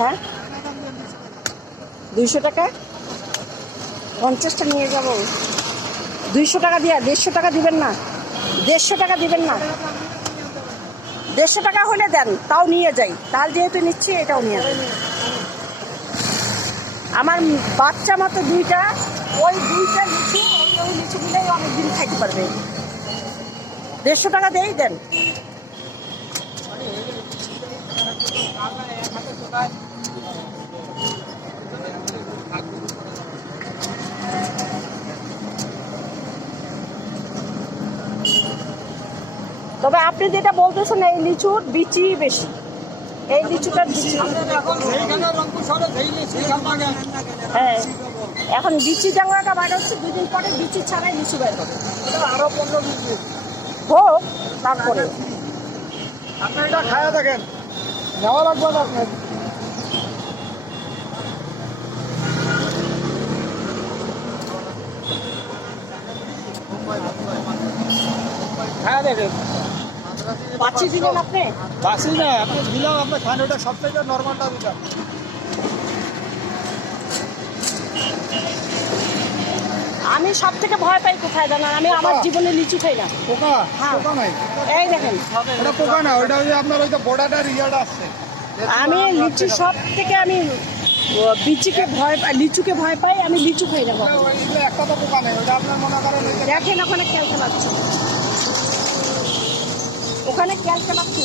হ্যাঁ 200 টাকা 50টা নিয়ে যাব। 200 টাকা দিয়া 150 টাকা দিবেন না? 150 টাকা দিবেন না? 150 টাকা হলে দেন, তাও নিয়ে যাই। তাল যেহেতু নিচ্ছি এটাও নিয়ে যাই। আমার বাচ্চা মতো 2টা, ওই 2টা লিচু, ওই লিচু দিলেই অনেকদিন খাইতে পারবে। 150 টাকা দিয়েই দেন। তবে আপনি যেটা বলতেছেন এই লিচুর বিচি বেশি, এই লিচুটার বিচি। হ্যাঁ এখন বিচি জাংলাটা বাইর হচ্ছে, 2 দিন পরে বিচি ছাড়াই লিচু বের হবে। আরো 15 দিন হোক তারপরে আপনি এটা খায়া দেখেন, নেওয়া লাগবে না আপনার। খায়া দেখেন। বাচি দিলেন আপনি? বাসি না, আপনি দিলাম, আপনার খান, ওটা সবথেকে নর্মালটা দিলাম। আমি সব থেকে ভয় পাই কোথায় জানেন? আমি আমার জীবনে লিচু খাই না। পোকা? হ্যাঁ। পোকা নাই, এই দেখেন, ওটা পোকা না, ওইটা ওই যে আপনার ওই যে বর্ডারটার ইয়াটা আসছে। আমি লিচু সব থেকে আমি বিচিকে ভয় পাই, লিচুকে ভয় পাই। আমি লিচু খাই না কখনো। ওইগুলো একটা তো পোকা নেই, ওটা আপনার মনে করেন ওই যে দেখেন ওখানে ক্যালকালাচ্ছে, ওখানে ক্যালকালাচ্ছে।